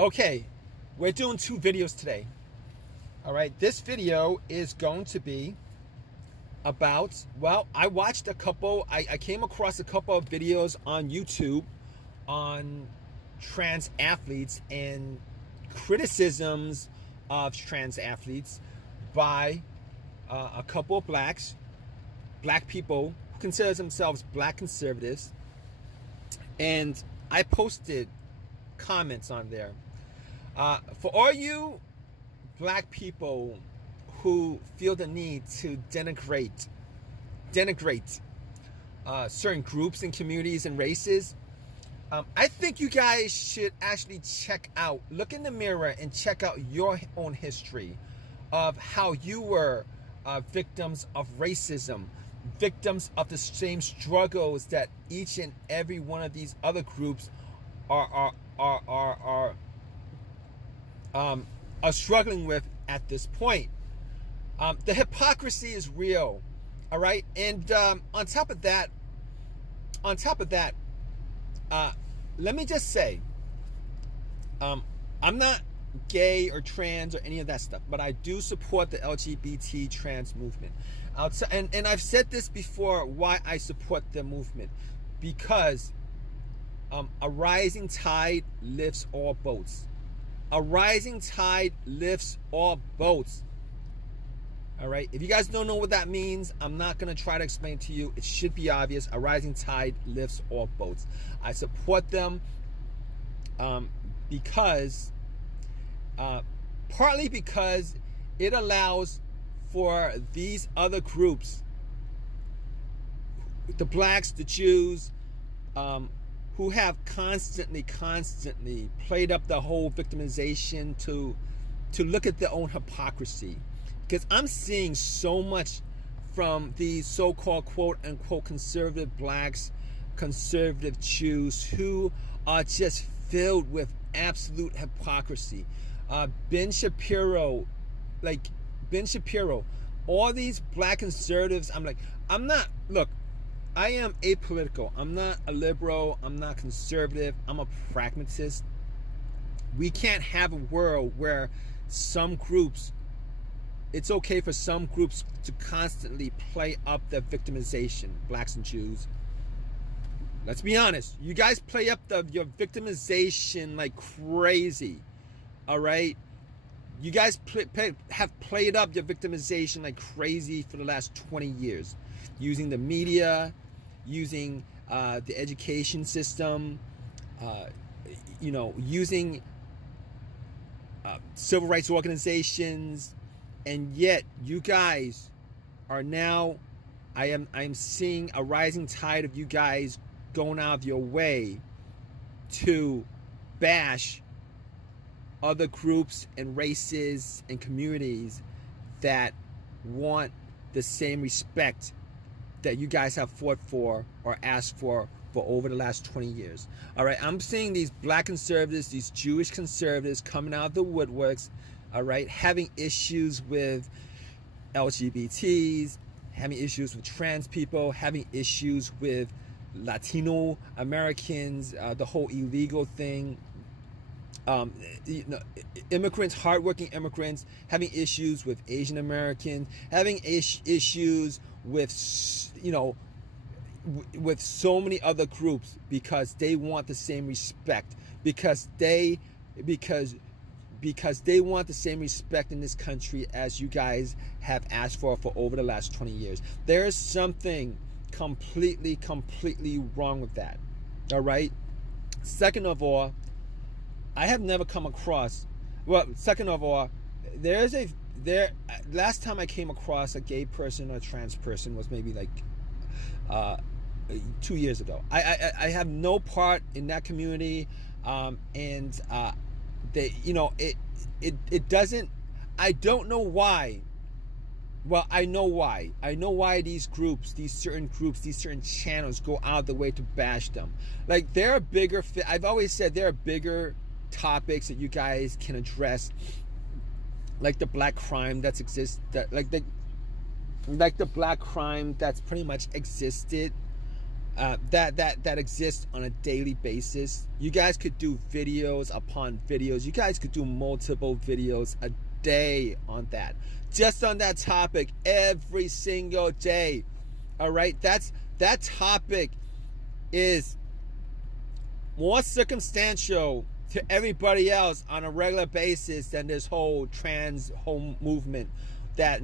Okay, we're doing two videos today. All right, this video is going to be about, well, I watched a couple, I came across a couple of videos on YouTube on trans athletes and criticisms of trans athletes by a couple of black people who consider themselves black conservatives. And I posted comments on there. For all you black people who feel the need to denigrate certain groups and communities and races, I think you guys should actually look in the mirror and check out your own history of how you were victims of racism, victims of the same struggles that each and every one of these other groups are struggling with at this point. The hypocrisy is real, all right. And on top of that, let me just say, I'm not gay or trans or any of that stuff, but I do support the LGBT trans movement. And I've said this before, why I support the movement, because a rising tide lifts all boats. A rising tide lifts all boats. All right. If you guys don't know what that means, I'm not going to try to explain to you. It should be obvious. A rising tide lifts all boats. I support them because partly because it allows for these other groups, the blacks, the Jews, who have constantly played up the whole victimization to look at their own hypocrisy. Because I'm seeing so much from these so-called quote-unquote conservative blacks, conservative Jews, who are just filled with absolute hypocrisy. Ben Shapiro, all these black conservatives, I am apolitical. I'm not a liberal. I'm not conservative. I'm a pragmatist. We can't have a world where it's okay for some groups to constantly play up their victimization, blacks and Jews. Let's be honest. You guys play up your victimization like crazy. All right? You guys have played up your victimization like crazy for the last 20 years. Using the media, using the education system, using civil rights organizations, and yet you guys are now, I'm seeing a rising tide of you guys going out of your way to bash other groups and races and communities that want the same respect that you guys have fought for or asked for over the last 20 years. All right, I'm seeing these black conservatives, these Jewish conservatives coming out of the woodworks, all right, having issues with LGBTs, having issues with trans people, having issues with Latino Americans, the whole illegal thing. Immigrants, hardworking immigrants, having issues with Asian Americans, having issues with, with so many other groups, because they want the same respect, because they want the same respect in this country as you guys have asked for over the last 20 years. There is something completely wrong with that. All right. Second of all, I have never come across, last time I came across a gay person or a trans person was maybe 2 years ago. I have no part in that community, and it doesn't, I don't know why. Well, I know why. I know why these certain channels go out of the way to bash them. Like, there are bigger, I've always said there are bigger topics that you guys can address, like the black crime like the black crime that's pretty much existed that exists on a daily basis. You guys could do videos upon videos. You guys could do multiple videos a day on that, just on that topic, every single day. All right, that topic is more circumstantial to everybody else on a regular basis than this whole trans whole movement that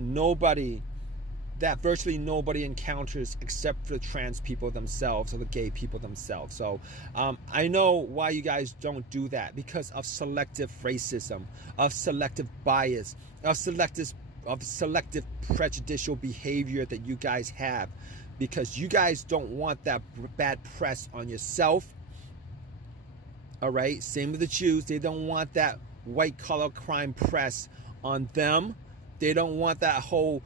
virtually nobody encounters except for the trans people themselves or the gay people themselves. So I know why you guys don't do that, because of selective racism, of selective bias, of selective prejudicial behavior that you guys have, because you guys don't want that bad press on yourself. All right, same with the Jews. They don't want that white collar crime press on them. They don't want that whole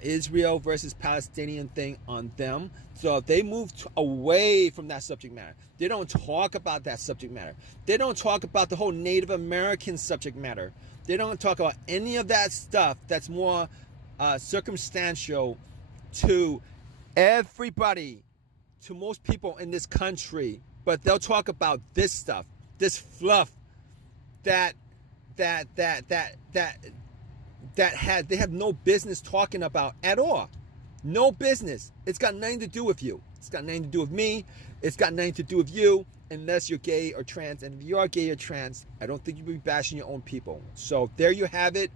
Israel versus Palestinian thing on them. So if they move away from that subject matter, they don't talk about that subject matter. They don't talk about the whole Native American subject matter. They don't talk about any of that stuff that's more circumstantial to everybody, to most people in this country. But they'll talk about this stuff, this fluff that they have no business talking about at all. No business. It's got nothing to do with you. It's got nothing to do with me. It's got nothing to do with you, unless you're gay or trans. And if you are gay or trans, I don't think you'd be bashing your own people. So there you have it.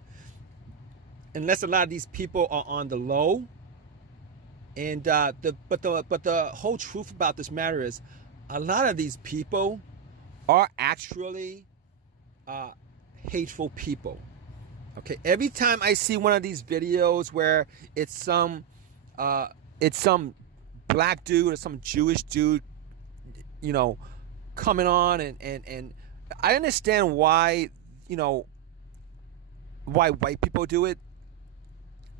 Unless a lot of these people are on the low. And but the whole truth about this matter is, a lot of these people are actually hateful people. Okay, every time I see one of these videos where it's some black dude or some Jewish dude, you know, coming on, and I understand why, you know, why white people do it.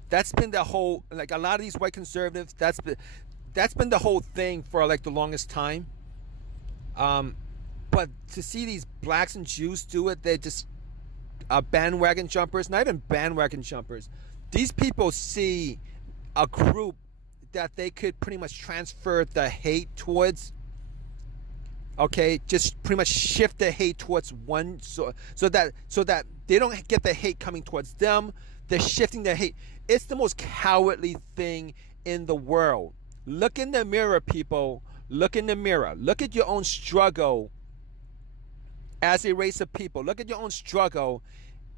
That's been the whole, like, a lot of these white conservatives, that's been the whole thing for like the longest time. But to see these blacks and Jews do it, they're just bandwagon jumpers. Not even bandwagon jumpers. These people see a group that they could pretty much transfer the hate towards. Okay, just pretty much shift the hate towards one, so that they don't get the hate coming towards them. They're shifting the hate. It's the most cowardly thing in the world. Look in the mirror, people. Look in the mirror. Look at your own struggle as a race of people. Look at your own struggle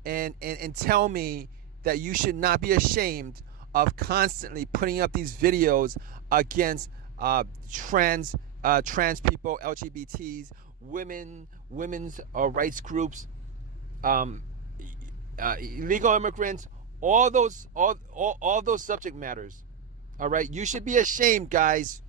and tell me that you should not be ashamed of constantly putting up these videos against trans people, LGBTs, women's rights groups, illegal immigrants, all those subject matters. All right, you should be ashamed, guys.